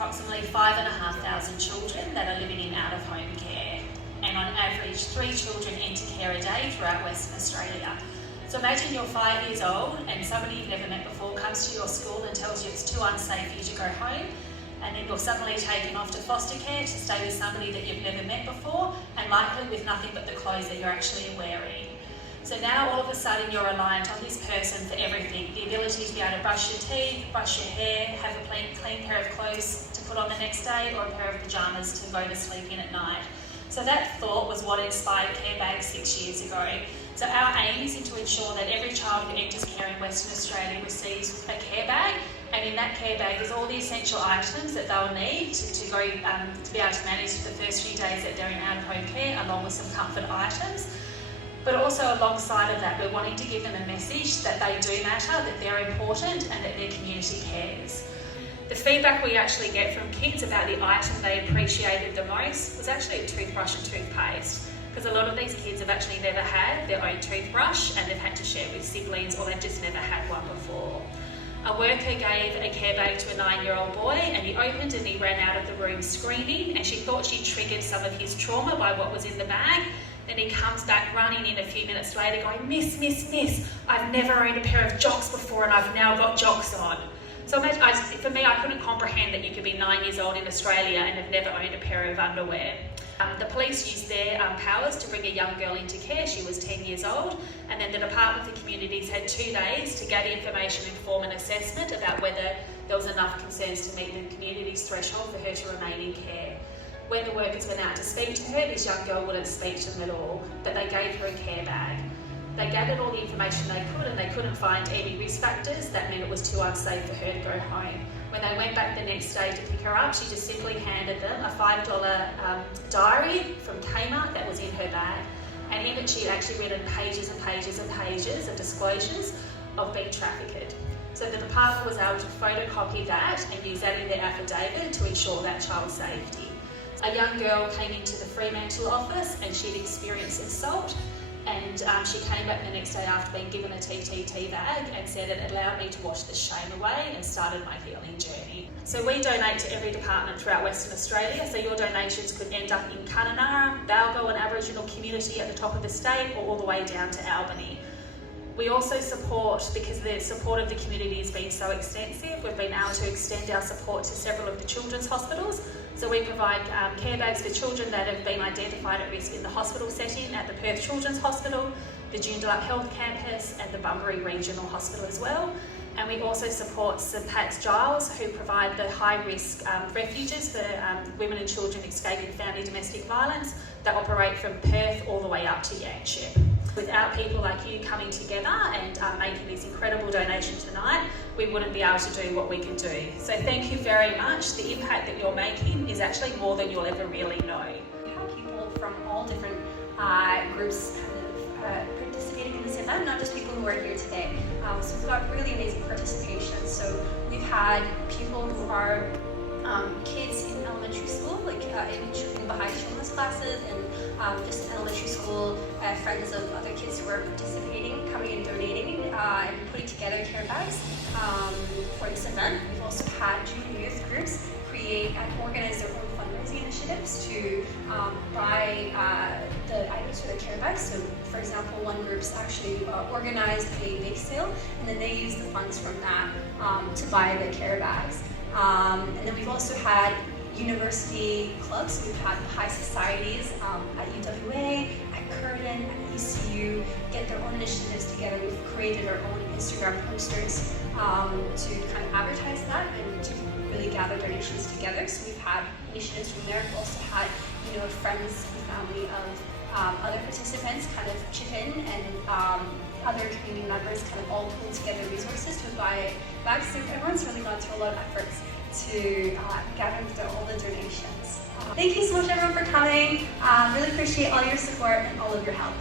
Approximately 5,500 children that are living in out-of-home care, and on average 3 children enter care a day throughout Western Australia. So imagine you're 5 years old and somebody you've never met before comes to your school and tells you it's too unsafe for you to go home, and then you're suddenly taken off to foster care to stay with somebody that you've never met before, and likely with nothing but the clothes that you're actually wearing. So now all of a sudden you're reliant on this person for everything. The ability to be able to brush your teeth, brush your hair, have a clean pair of clothes to put on the next day, or a pair of pyjamas to go to sleep in at night. So that thought was what inspired Care Bag 6 years ago. So our aim is to ensure that every child who enters care in Western Australia receives a care bag, and in that care bag is all the essential items that they'll need to be able to manage the first few days that they're in out-of-home care, along with some comfort items. But also alongside of that, we're wanting to give them a message that they do matter, that they're important, and that their community cares. The feedback we actually get from kids about the item they appreciated the most was actually a toothbrush and toothpaste, because a lot of these kids have actually never had their own toothbrush and they've had to share with siblings, or they've just never had one before. A worker gave a care bag to a 9-year-old boy, and he opened and he ran out of the room screaming, and she thought she triggered some of his trauma by what was in the bag. Then he comes back running in a few minutes later going, miss, I've never owned a pair of jocks before and I've now got jocks on. So for me, I couldn't comprehend that you could be 9 years old in Australia and have never owned a pair of underwear. The police used their powers to bring a young girl into care. She was 10 years old, and then the Department for Communities had 2 days to gather information and form an assessment about whether there was enough concerns to meet the community's threshold for her to remain in care. When the workers went out to speak to her, this young girl wouldn't speak to them at all, but they gave her a care bag. They gathered all the information they could, and they couldn't find any risk factors that meant it was too unsafe for her to go home. When they went back the next day to pick her up, she just simply handed them a $5 diary from Kmart that was in her bag, and in it she had actually written pages and pages and pages of disclosures of being trafficked. So the department was able to photocopy that and use that in their affidavit to ensure that child's safety. A young girl came into the Fremantle office and she'd experienced assault, and she came back the next day after being given a TTT bag and said it allowed me to wash the shame away and started my healing journey. So we donate to every department throughout Western Australia, so your donations could end up in Kununurra, Balgo, an Aboriginal community at the top of the state, or all the way down to Albany. We also support, because the support of the community has been so extensive, we've been able to extend our support to several of the children's hospitals. So we provide care bags for children that have been identified at risk in the hospital setting at the Perth Children's Hospital, the Joondalup Health Campus, and the Bunbury Regional Hospital as well. And we also support St Pat's Giles, who provide the high-risk refuges for women and children escaping family domestic violence that operate from Perth all the way up to Yanchep. Without people like you coming together and making this incredible donation tonight, we wouldn't be able to do what we can do. So thank you very much. The impact that you're making is actually more than you'll ever really know. We have people from all different groups participating in this event, not just people who are here today. So we've got really amazing participation. So we've had people who are kids in elementary school, like in Baha'i children's classes, and just in elementary school, friends of other kids who are participating, coming and donating, and putting together care bags for this event. We've also had junior youth groups create and organize their own fundraising initiatives to buy the items for the care bags. So, for example, one group's actually organized a bake sale, and then they use the funds from that to buy the care bags. And then we've also had university clubs. We've had high societies at UWA, at Curtin, at ECU get their own initiatives together. We've created our own Instagram posters to kind of advertise that and to really gather donations together. So we've had initiatives from there. We've also had friends and family of other participants kind of chip in, and other community members kind of all pull together resources to buy bags. So everyone's really gone through a lot of efforts to gather all the donations. Thank you so much everyone for coming. Really appreciate all your support and all of your help.